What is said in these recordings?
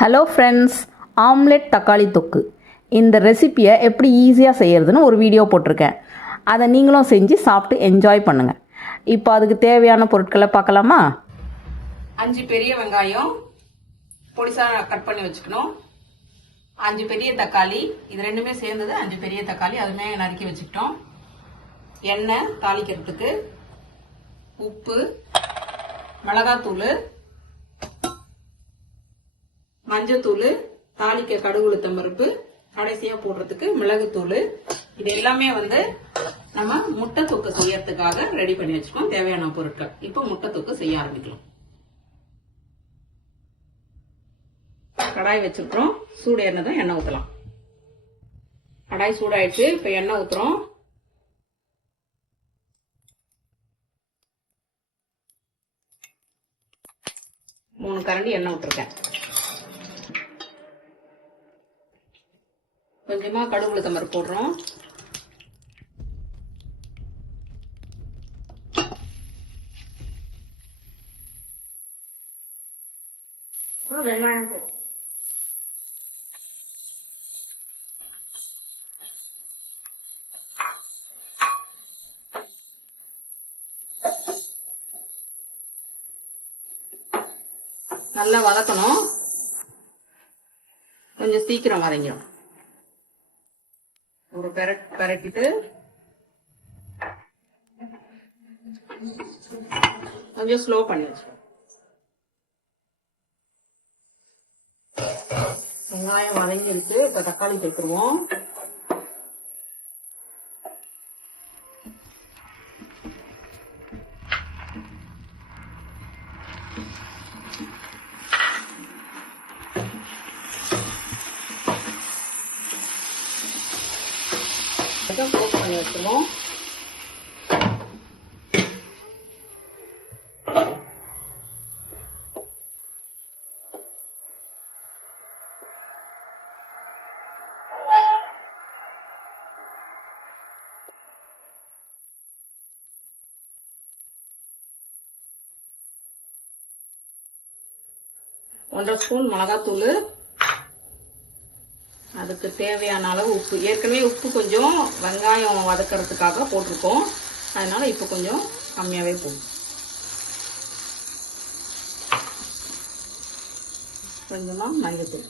Hello friends, omelette தக்காளி தொக்கு இந்த ரெசிப்பியை எப்படி ஈஸியாக செய்கிறதுன்னு ஒரு வீடியோ போட்டிருக்கேன். அதை நீங்களும் செஞ்சு சாப்பிட்டு என்ஜாய் பண்ணுங்கள். இப்போ அதுக்கு தேவையான பொருட்களை பார்க்கலாமா? 5 பெரிய வெங்காயம் பொடிசாக கட் பண்ணி வச்சுக்கணும். 5 பெரிய தக்காளி, இது ரெண்டுமே சேர்ந்தது 5 பெரிய தக்காளி, அதுமே நறுக்கி வச்சுக்கிட்டோம். எண்ணெய் தாளிக்கிறதுக்கு, உப்பு, மிளகாத்தூள், மஞ்சத்தூள், தாளிக்க கடுகு உளுத்தம் பருப்பு, கடைசியா போடுறதுக்கு மிளகுத்தூள். இது எல்லாமே நம்ம முட்டை தொக்கு செய்யறதுக்காக ரெடி பண்ணி வச்சுக்கோம். தேவையான பொருட்கள். இப்போ முட்டை தொக்கு செய்ய ஆரம்பிக்கலாம். கடாய் வச்சிருக்கோம். சூடு எண்ணெய் தான், எண்ணெய் ஊற்றலாம். கடாய் சூடாயிடுச்சு. இப்ப எண்ணெய் ஊத்துறோம். மூணு கரண்டி எண்ணெய் ஊற்றிருக்கேன். கொஞ்சமா கடுகு உளுத்தம் பருப்பு போடுறோம். வெங்காயம் நல்லா வதக்கணும். கொஞ்சம் சீக்கிரம் வதங்கிடும். ஒரு பெரட்டிட்டு கொஞ்சம் ஸ்லோ பண்ணி வச்சுக்கோங்க. வெங்காயம் வதங்கிருக்கு. இப்ப தக்காளி சேர்த்துருவோம். க்ளோஸ் பண்ணி வச்சுருவோம். ஒன்றரை ஸ்பூன் மிளகாத்தூள், அதுக்கு தேவையான அளவு உப்பு. ஏற்கனவே உப்பு கொஞ்சம் வெங்காயம் வதக்கிறதுக்காக போட்டிருக்கோம், அதனால இப்போ கொஞ்சம் கம்மியாவே போடும். கொஞ்சமா மஞ்சள்,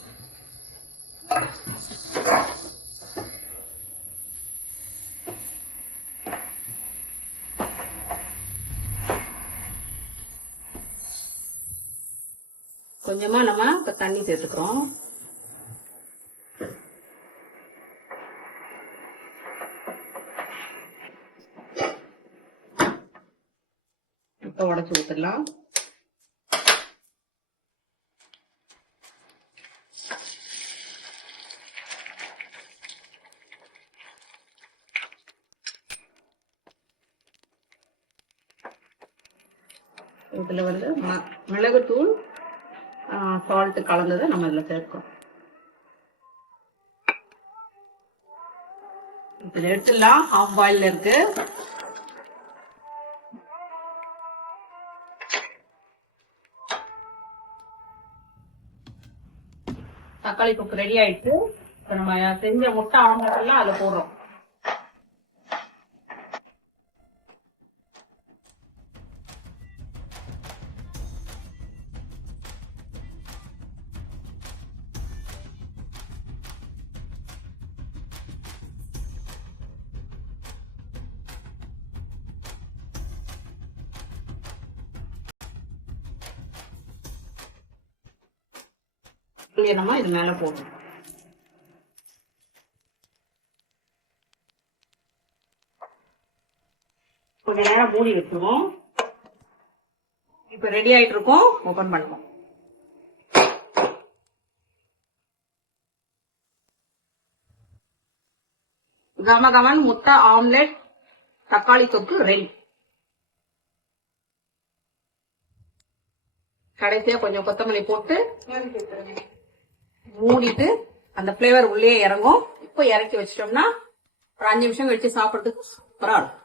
கொஞ்சமா நம்ம இப்ப தண்ணி சேர்த்துக்கிறோம். இப்ப உடைச்சு ஊத்திடலாம். இதுல மிளகுத்தூள், சால்ட் கலந்ததை நம்ம இதுல சேர்க்கிறோம். இதுல எடுத்துடலாம். ஹாஃப் பாயில் இருக்கு. தக்காளி தொக்கு ரெடி ஆயிடுச்சு. இப்ப நம்ம செஞ்ச முட்டை ஆம்லெட் எல்லாம் அதுல போடுறோம். நம்ம இது மேல போடுறோம். கொஞ்ச நேரம் மூடி வச்சுருவோம். இப்ப ரெடி ஆயிட்டு இருக்கோம். ஓபன் பண்ணுவோம். கமகமன் முட்டை ஆம்லெட் தக்காளி தொக்கு ரெடி. கடைசியா கொஞ்சம் கொத்தமல்லி போட்டு மூடிட்டு அந்த பிளேவர் உள்ளே இறங்கும். இப்போ இறக்கி வச்சிட்டோம்னா ஒரு 5 நிமிஷம் கழிச்சு சாப்பிட்றதுக்கு சூப்பரா இருக்கும்.